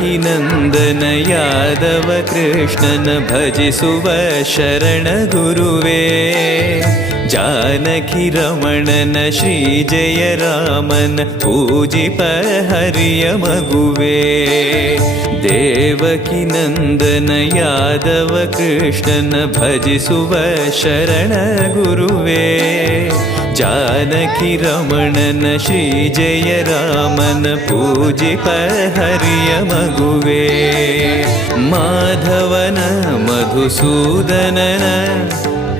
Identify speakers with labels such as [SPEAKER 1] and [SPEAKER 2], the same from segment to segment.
[SPEAKER 1] कि यादव कृष्णन न शरणगुरुवे सुव शरण गुरुवे। जानकी रमण न श्री जय नन्दन यादव कृष्णन भज शरणगुरुवे शरण गुरुवे। जनकी रमण न श्री जय ुवे
[SPEAKER 2] माधवन मधुसूदनन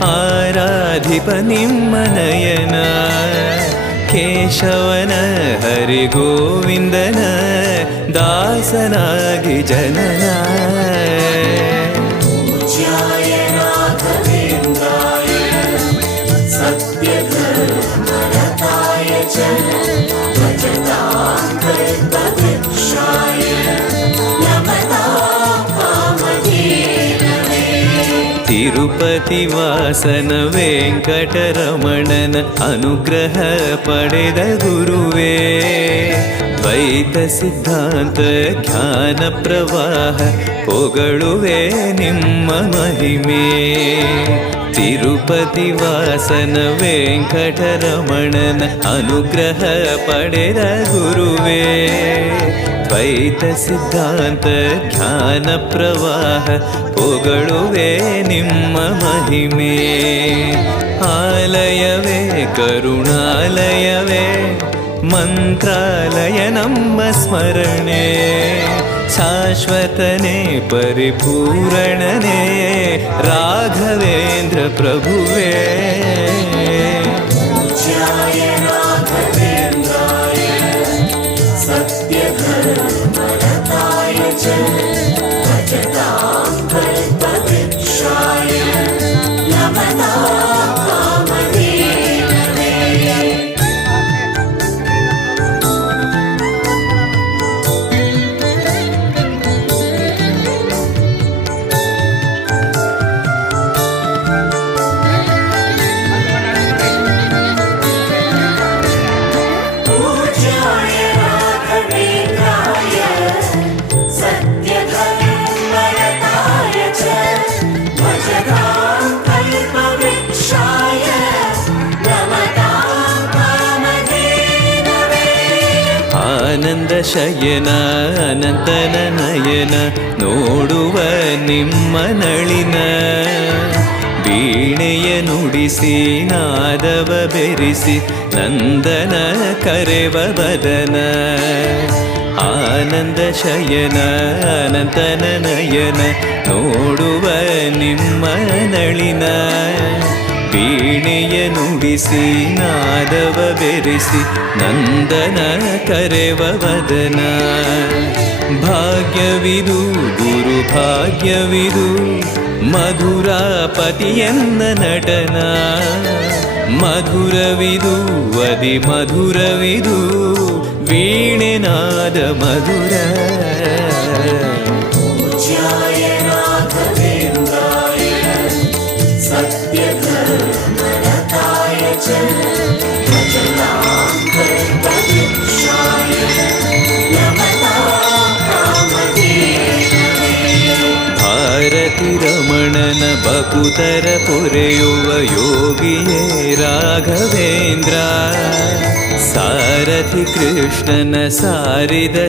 [SPEAKER 2] आराधिपनिं मनयन केशवन हरिगोविन्दन दासनागि जनना
[SPEAKER 1] ತಿರುಪತಿ ವಾಸನ ವೆಂಕಟರಮಣನ ಅನುಗ್ರಹ ಪಡೆದ ಗುರುವೇ. ದ್ವೈತ ಸಿದ್ಧಾಂತ ಜ್ಞಾನ ಪ್ರವಾಹ ಹೊಗಳುವೆ ನಿಮ್ಮ ಮಹಿಮೆ. ತಿರುಪತಿ ವಾಸನ ವೆಂಕಟರಮಣನ ಅನುಗ್ರಹ ಪಡೆದ ಗುರುವೇ. ದ್ವೈತ ಸಿದ್ಧಾಂತ ಜ್ಞಾನ ಪ್ರವಾಹ ಹೊಗಳುವೆ
[SPEAKER 2] മഹിമേ ആലയവേ കരുണാലയവേ മന്ത്രാലയ നമ്മ സ്മരണേ ശാശ്വതനെ പരിപൂരണനേ രാഘവേന്ദ്ര പ്രഭുവേ
[SPEAKER 1] ಆನಂದ ಶಯನ ಅನಂತನ ನಯನ ನೋಡುವ ನಿಮ್ಮ ನಳಿನ ವೀಣೆಯ ನುಡಿಸಿ ನಾದವ ಬೆರೆಸಿ ನಂದನ ಕರೆವ ಬದನ ಆನಂದ ಶಯನ ಅನಂತನ ನಯನ ನೋಡುವ ನಿಮ್ಮ ನಳಿನ ವೀಣೆಯ ನುಡಿಸಿ ನಾದವ ಬೆರೆಸಿ ನಂದನ ಕರೆವ ವದನ. ಭಾಗ್ಯವಿದು, ಗುರು ಭಾಗ್ಯವಿದು, ಮಧುರಾಪತಿಯನ್ನ ನಟನ. ಮಧುರವಿದು, ವದಿ ಮಧುರವಿದು, ವೀಣೆನಾದ ಮಧುರ. പുതര പുരയുവ യോഗിയേ രാഘവേന്ദ്ര. സാരഥി കൃഷ്ണന സാരിത